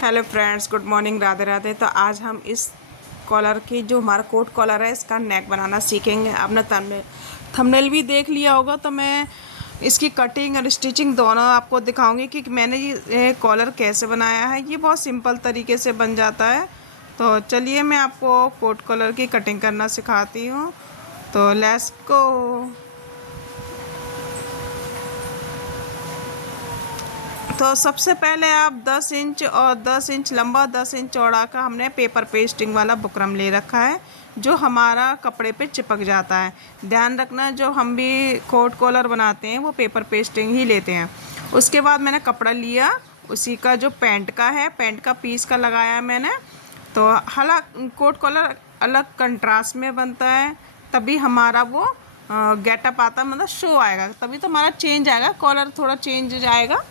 Hello friends, good morning, Radhe Radhe. तो आज हम इस कॉलर की जो हमारा कोट कॉलर है इसका नेक बनाना सीखेंगे। आपने थंबनेल भी देख लिया होगा, तो मैं इसकी कटिंग और स्टिचिंग दोनों आपको दिखाऊंगी कि मैंने ये कॉलर कैसे बनाया है। ये बहुत सिंपल तरीके से बन जाता है। तो चलिए मैं आपको कोट कॉलर की कटिंग करना सिखाती हूँ। तो लेट्स गो। तो सबसे पहले आप 10 इंच और 10 इंच लंबा 10 इंच चौड़ा का हमने पेपर पेस्टिंग वाला बुकरम ले रखा है, जो हमारा कपड़े पे चिपक जाता है। ध्यान रखना, जो हम भी कोट कॉलर बनाते हैं वो पेपर पेस्टिंग ही लेते हैं। उसके बाद मैंने कपड़ा लिया, उसी का जो पैंट का है, पैंट का पीस का लगाया मैंने। तो हालांकि कोट कॉलर अलग कंट्रास्ट में बनता है, तभी हमारा वो गेटअप आता है, मतलब शो आएगा, तभी तो हमारा चेंज आएगा, कॉलर थोड़ा चेंज आएगा।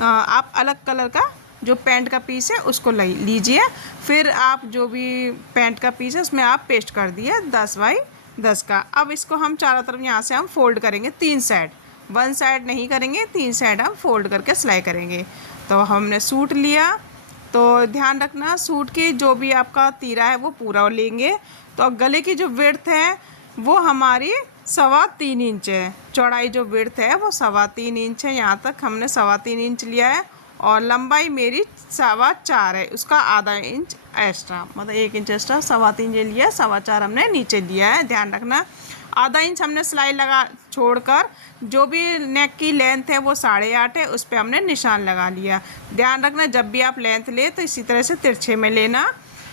आप अलग कलर का जो पैंट का पीस है उसको लीजिए। फिर आप जो भी पैंट का पीस है उसमें आप पेस्ट कर दिए 10 बाई 10 का। अब इसको हम चारों तरफ यहाँ से हम फोल्ड करेंगे, 3 साइड, 1 साइड नहीं करेंगे, 3 साइड हम फोल्ड करके सिलाई करेंगे। तो हमने सूट लिया, तो ध्यान रखना सूट की जो भी आपका तीरा है वो पूरा लेंगे। तो गले की जो विड्थ है वो हमारी 3.25 इंच है। चौड़ाई जो विड्थ है वो 3.25 इंच है, यहाँ तक हमने 3.25 इंच लिया है। और लंबाई मेरी 4.25 है, उसका आधा इंच एक्स्ट्रा, मतलब 1 इंच एक्स्ट्रा, 3.25 ये लिया, 4.25 हमने नीचे लिया है। ध्यान रखना आधा इंच हमने सिलाई लगा छोड़कर जो भी नेक की लेंथ है वो 8.5 है, उस पर हमने निशान लगा लिया। ध्यान रखना जब भी आप लेंथ ले तो इसी तरह से तिरछे में लेना,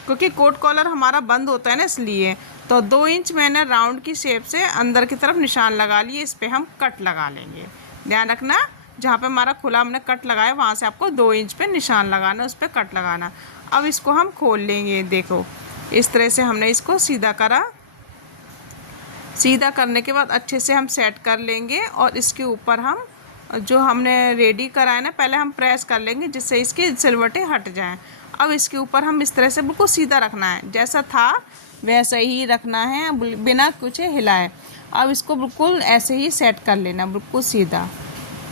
क्योंकि कोट कॉलर हमारा बंद होता है ना, इसलिए। तो 2 इंच मैंने राउंड की शेप से अंदर की तरफ निशान लगा लिए, इस पर हम कट लगा लेंगे। ध्यान रखना जहाँ पे हमारा खुला हमने कट लगाया वहाँ से आपको 2 इंच पे निशान लगाना, उस पर कट लगाना। अब इसको हम खोल लेंगे। देखो इस तरह से हमने इसको सीधा करा। सीधा करने के बाद अच्छे से हम सेट कर लेंगे, और इसके ऊपर हम जो हमने रेडी करा है ना, पहले हम प्रेस कर लेंगे जिससे इसकी सिलवटें हट जाएं। अब इसके ऊपर हम इस तरह से बिल्कुल सीधा रखना है, जैसा था वैसा ही रखना है, बिना कुछ हिलाए। अब इसको बिल्कुल ऐसे ही सेट कर लेना, बिल्कुल सीधा।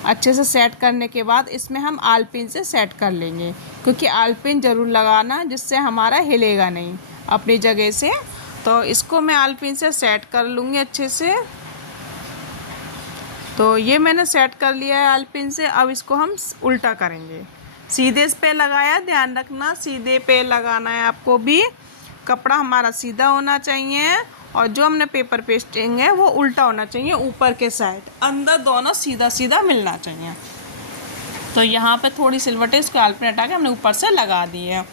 अच्छे से सेट करने के बाद इसमें हम आलपिन से सेट कर लेंगे, क्योंकि आलपिन ज़रूर लगाना जिससे हमारा हिलेगा नहीं अपनी जगह से। तो इसको मैं आलपिन से सेट कर लूँगी अच्छे से। तो ये मैंने सेट कर लिया है आलपिन से। अब इसको हम उल्टा करेंगे, सीधे पे लगाया, ध्यान रखना सीधे पे लगाना है आपको भी। कपड़ा हमारा सीधा होना चाहिए, और जो हमने पेपर पेस्टिंग है वो उल्टा होना चाहिए, ऊपर के साइड, अंदर दोनों सीधा सीधा मिलना चाहिए। तो यहाँ पे थोड़ी सिलवटें इसको आलपिन हटा के हमने ऊपर से लगा दी है।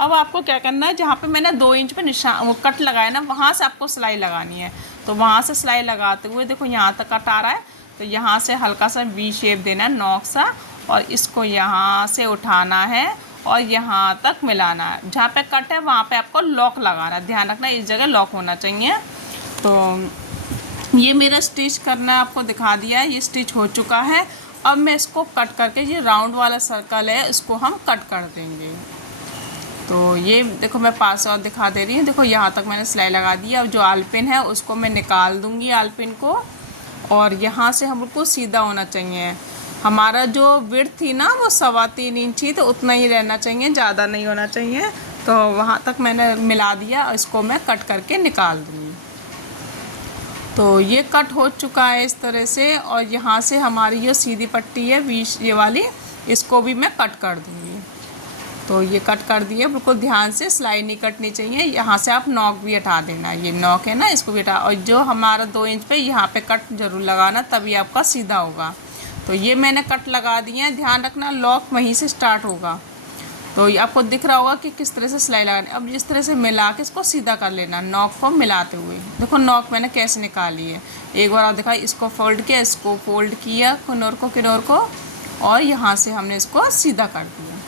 अब आपको क्या करना है, जहाँ पे मैंने 2 इंच पे निशान वो कट लगाया ना, वहाँ से आपको सिलाई लगानी है। तो वहाँ से सिलाई लगाते हुए देखो यहाँ तक कट आ रहा है, तो यहाँ से हल्का सा वी शेप देना है, नॉक सा, और इसको यहाँ से उठाना है और यहाँ तक मिलाना है। जहाँ पे कट है वहाँ पे आपको लॉक लगाना है। ध्यान रखना इस जगह लॉक होना चाहिए। तो ये मेरा स्टिच करना आपको दिखा दिया है, ये स्टिच हो चुका है। अब मैं इसको कट करके, ये राउंड वाला सर्कल है इसको हम कट कर देंगे। तो ये देखो मैं पास और दिखा दे रही हूँ, देखो यहाँ तक मैंने सिलाई लगा दी है। अब जो आलपिन है उसको मैं निकाल दूँगी आलपिन को, और यहाँ से हमको सीधा होना चाहिए। हमारा जो विड्थ थी ना वो 3.25 इंच ही, तो उतना ही रहना चाहिए, ज़्यादा नहीं होना चाहिए। तो वहाँ तक मैंने मिला दिया, इसको मैं कट करके निकाल दूँगी। तो ये कट हो चुका है इस तरह से, और यहाँ से हमारी जो सीधी पट्टी है ये वाली, इसको भी मैं कट कर दूँगी। तो ये कट कर दिए, बिल्कुल ध्यान से, सिलाई नहीं कटनी चाहिए। यहाँ से आप नॉक भी हटा देना, ये नॉक है ना इसको भी हटा, और जो हमारा 2 इंच पे यहाँ पे कट जरूर लगाना, तभी आपका सीधा होगा। तो ये मैंने कट लगा दिए हैं। ध्यान रखना लॉक वहीं से स्टार्ट होगा। तो ये आपको दिख रहा होगा कि किस तरह से सिलाई लगानी। अब जिस तरह से मिला के इसको सीधा कर लेना, नॉक को मिलाते हुए। देखो नॉक मैंने कैसे निकाली है, एक बार आप दिखाई, इसको फोल्ड किया, इसको फोल्ड किया किनोर को, और यहाँ से हमने इसको सीधा कर दिया।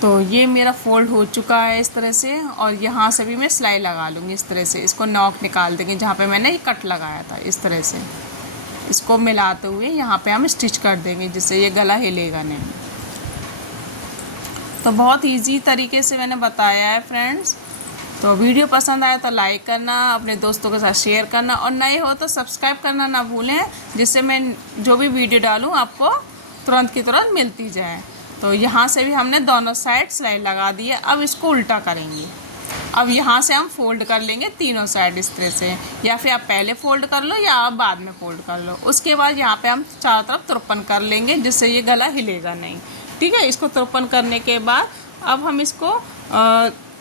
तो ये मेरा फोल्ड हो चुका है इस तरह से, और यहाँ से भी मैं सिलाई लगा लूँगी इस तरह से। इसको नॉक निकाल देंगे जहाँ पे मैंने ये कट लगाया था, इस तरह से इसको मिलाते हुए यहाँ पे हम स्टिच कर देंगे, जिससे ये गला हिलेगा नहीं। तो बहुत इजी तरीके से मैंने बताया है फ्रेंड्स। तो वीडियो पसंद आया तो लाइक करना, अपने दोस्तों के साथ शेयर करना, और नए हो तो सब्सक्राइब करना ना भूलें, जिससे मैं जो भी वीडियो डालूँ आपको तुरंत की तुरंत मिलती जाए। तो यहाँ से भी हमने दोनों साइड सिलाई लगा दी है। अब इसको उल्टा करेंगे। अब यहाँ से हम फोल्ड कर लेंगे तीनों साइड इस तरह से, या फिर आप पहले फोल्ड कर लो या आप बाद में फोल्ड कर लो। उसके बाद यहाँ पे हम चारों तरफ तुरपन कर लेंगे, जिससे ये गला हिलेगा नहीं। ठीक है, इसको तुरपन करने के बाद अब हम इसको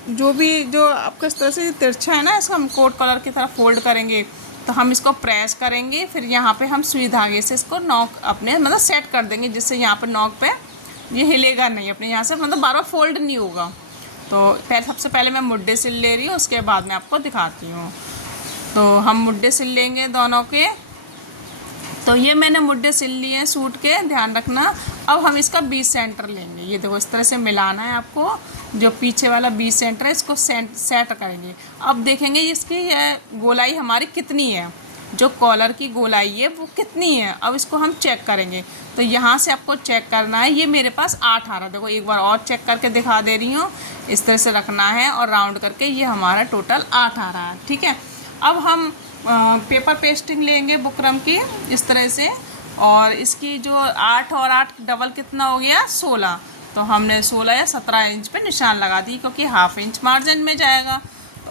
जो आपका इस तरह से तिरछा है ना, इसको हम कोट कलर की तरफ फोल्ड करेंगे। तो हम इसको प्रेस करेंगे, फिर यहाँ पे हम सुई धागे से इसको नॉक अपने मतलब सेट कर देंगे, जिससे यहाँ पे नॉक पे ये हिलेगा नहीं अपने यहाँ से, मतलब बार बार फोल्ड नहीं होगा। तो सबसे पहले मैं मुड्डे सिल ले रही हूँ, उसके बाद मैं आपको दिखाती हूँ। तो हम मुड्डे सिल लेंगे दोनों के। तो ये मैंने मुड्डे सिल लिए हैं सूट के, ध्यान रखना। अब हम इसका बीच सेंटर लेंगे। ये देखो इस तरह से मिलाना है आपको, जो पीछे वाला बीच सेंटर है इसको सेट करेंगे। अब देखेंगे इसकी ये गोलाई हमारी कितनी है, जो कॉलर की गोलाई है वो कितनी है। अब इसको हम चेक करेंगे। तो यहाँ से आपको चेक करना है। ये मेरे पास 8 आ रहा है, देखो एक बार और चेक करके दिखा दे रही हूँ। इस तरह से रखना है और राउंड करके ये हमारा टोटल 8 आ रहा है। ठीक है, अब हम पेपर पेस्टिंग लेंगे बुकरम की इस तरह से, और इसकी जो 8 और 8 डबल कितना हो गया 16। तो हमने 16 या 17 इंच पे निशान लगा दी, क्योंकि हाफ इंच मार्जिन में जाएगा।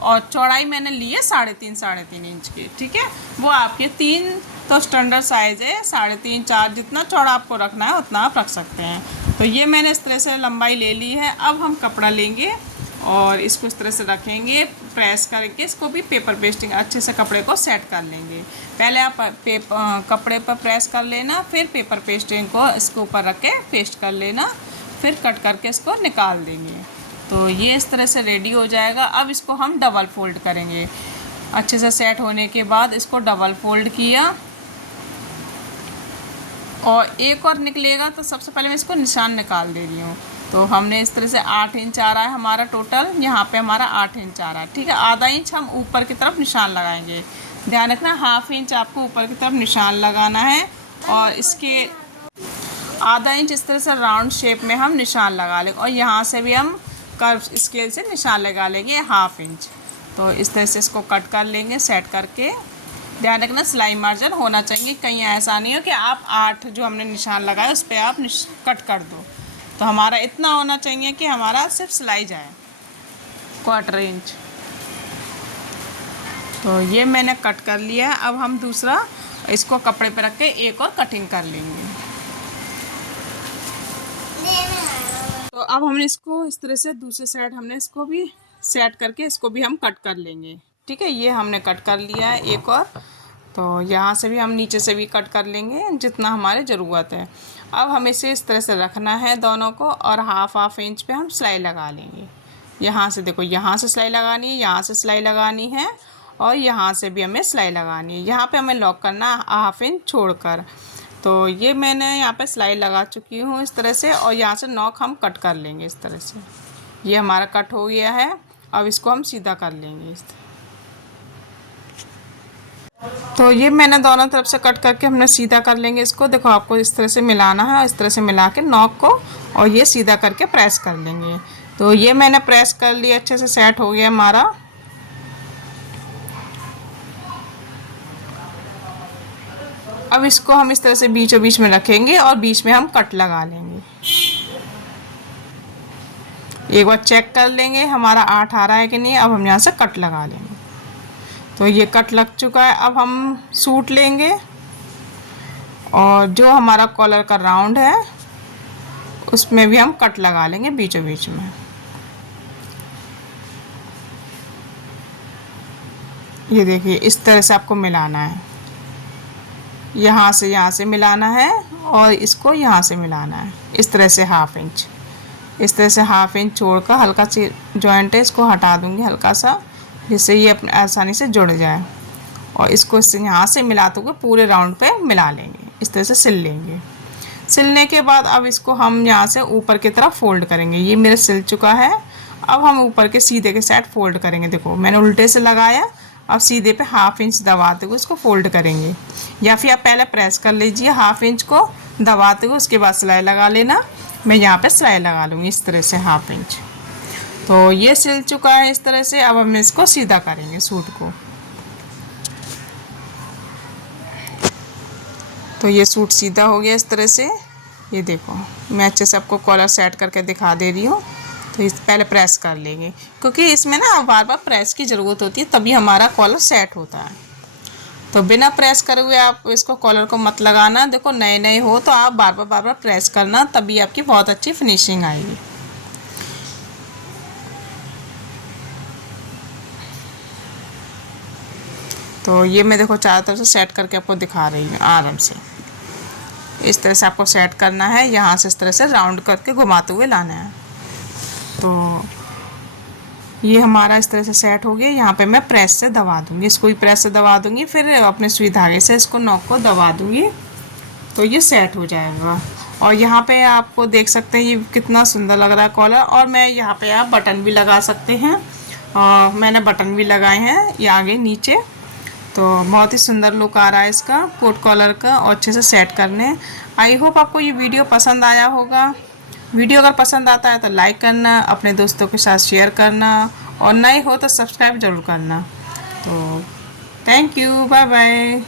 और चौड़ाई मैंने ली है 3.5 इंच की। ठीक है, वो आपके 3 तो स्टैंडर्ड साइज़ है, 3.5 4 जितना चौड़ा आपको रखना है उतना आप रख सकते हैं। तो ये मैंने इस तरह से लंबाई ले ली है। अब हम कपड़ा लेंगे और इसको इस तरह से रखेंगे, प्रेस करके इसको भी पेपर पेस्टिंग अच्छे से कपड़े को सेट कर लेंगे। पहले आप कपड़े पर प्रेस कर लेना, फिर पेपर पेस्टिंग को इसके ऊपर रख के पेस्ट कर लेना, फिर कट करके इसको निकाल देंगे। तो ये इस तरह से रेडी हो जाएगा। अब इसको हम डबल फोल्ड करेंगे। अच्छे से सेट होने के बाद इसको डबल फोल्ड किया, और एक और निकलेगा। तो सबसे पहले मैं इसको निशान निकाल दे रही हूँ। तो हमने इस तरह से 8 इंच आ रहा है हमारा टोटल, यहाँ पे हमारा 8 इंच आ रहा है। ठीक है, आधा इंच हम ऊपर की तरफ निशान लगाएंगे। ध्यान रखना, हाफ इंच आपको ऊपर की तरफ निशान लगाना है, और इसके आधा इंच इस तरह से राउंड शेप में हम निशान लगा लेंगे। और यहाँ से भी हम कर्व स्केल से निशान लगा लेंगे हाफ इंच। तो इस तरह से इसको कट कर लेंगे सेट करके। ध्यान रखना सिलाई मार्जिन होना चाहिए, कहीं ऐसा नहीं हो कि आप 8 जो हमने निशान लगाया उस पर आप कट कर दो। तो हमारा इतना होना चाहिए कि हमारा सिर्फ सिलाई जाए 1/4 इंच। तो ये मैंने कट कर लिया है। अब हम दूसरा इसको कपड़े पर रख के एक और कटिंग कर लेंगे। तो अब हमने इसको इस तरह से दूसरे साइड हमने इसको भी सेट करके इसको भी हम कट कर लेंगे। ठीक है, ये हमने कट कर लिया है एक और। तो यहाँ से भी हम नीचे से भी कट कर लेंगे जितना हमारे ज़रूरत है। अब हमें इसे इस तरह से रखना है दोनों को, और हाफ इंच पे हम सिलाई लगा लेंगे। यहाँ से देखो, यहाँ से सिलाई लगानी है, यहाँ से सिलाई लगानी है, और यहाँ से भी हमें सिलाई लगानी है। यहाँ पे हमें लॉक करना है हाफ इंच छोड़कर। तो ये मैंने यहाँ पे सिलाई लगा चुकी हूँ इस तरह से, और यहाँ से नॉक हम कट कर लेंगे इस तरह से। ये हमारा कट हो गया है। अब इसको हम सीधा कर लेंगे इस तरह। तो ये मैंने दोनों तरफ से कट करके हमने सीधा कर लेंगे इसको। देखो आपको इस तरह से मिलाना है, इस तरह से मिला के नॉक को, और ये सीधा करके प्रेस कर लेंगे। तो ये मैंने प्रेस कर लिया, अच्छे से सेट हो गया हमारा। अब इसको हम इस तरह से बीचों बीच में रखेंगे और बीच में हम कट लगा लेंगे। एक बार चेक कर लेंगे हमारा 8 आ रहा है कि नहीं। अब हम यहाँ से कट लगा लेंगे। तो ये कट लग चुका है। अब हम सूट लेंगे, और जो हमारा कॉलर का राउंड है उसमें भी हम कट लगा लेंगे बीचों बीच में। ये देखिए इस तरह से आपको मिलाना है, यहाँ से मिलाना है, और इसको यहाँ से मिलाना है इस तरह से हाफ इंच। इस तरह से हाफ इंच छोड़कर हल्का सी जॉइंट है इसको हटा दूँगी हल्का सा, जिससे ये अपने आसानी से जुड़ जाए। और इसको इससे यहाँ से मिलाते हुए पूरे राउंड पे मिला लेंगे, इस तरह से सिल लेंगे। सिलने के बाद अब इसको हम यहाँ से ऊपर की तरफ फोल्ड करेंगे। ये मेरा सिल चुका है। अब हम ऊपर के सीधे के साइड फोल्ड करेंगे। देखो मैंने उल्टे से लगाया, अब सीधे पे हाफ इंच दबाते हुए इसको फोल्ड करेंगे, या फिर आप पहले प्रेस कर लीजिए हाफ इंच को दबाते हुए, उसके बाद सिलाई लगा लेना। मैं यहाँ पे सिलाई लगा लूँगी इस तरह से हाफ इंच। तो ये सिल चुका है इस तरह से। अब हम इसको सीधा करेंगे सूट को। तो ये सूट सीधा हो गया इस तरह से। ये देखो मैं अच्छे से आपको कॉलर सेट करके दिखा दे रही हूँ। तो इस पहले प्रेस कर लेंगे, क्योंकि इसमें ना बार बार प्रेस की ज़रूरत होती है, तभी हमारा कॉलर सेट होता है। तो बिना प्रेस करे हुए आप इसको कॉलर को मत लगाना। देखो नए नए हो तो आप बार बार प्रेस करना, तभी आपकी बहुत अच्छी फिनिशिंग आएगी। तो ये मैं देखो चारों तरफ से सेट करके आपको दिखा रही हूँ आराम से। इस तरह से आपको सेट करना है, यहाँ से इस तरह से राउंड करके घुमाते हुए लाना है। तो ये हमारा इस तरह से सेट हो गया। यहाँ पे मैं प्रेस से दबा दूँगी, इसको भी प्रेस से दबा दूँगी, फिर अपने सुई धागे से इसको नॉक को दबा दूँगी, तो ये सेट हो जाएगा। और यहाँ पे आपको देख सकते हैं ये कितना सुंदर लग रहा है कॉलर। और मैं यहाँ पे आप बटन भी लगा सकते हैं, और मैंने बटन भी लगाए हैं ये आगे नीचे। तो बहुत ही सुंदर लुक आ रहा है इसका कोट कॉलर का, और अच्छे से सेट करने। आई होप आपको ये वीडियो पसंद आया होगा। वीडियो अगर पसंद आता है तो लाइक करना, अपने दोस्तों के साथ शेयर करना, और नए हो तो सब्सक्राइब ज़रूर करना। तो थैंक यू, बाय बाय।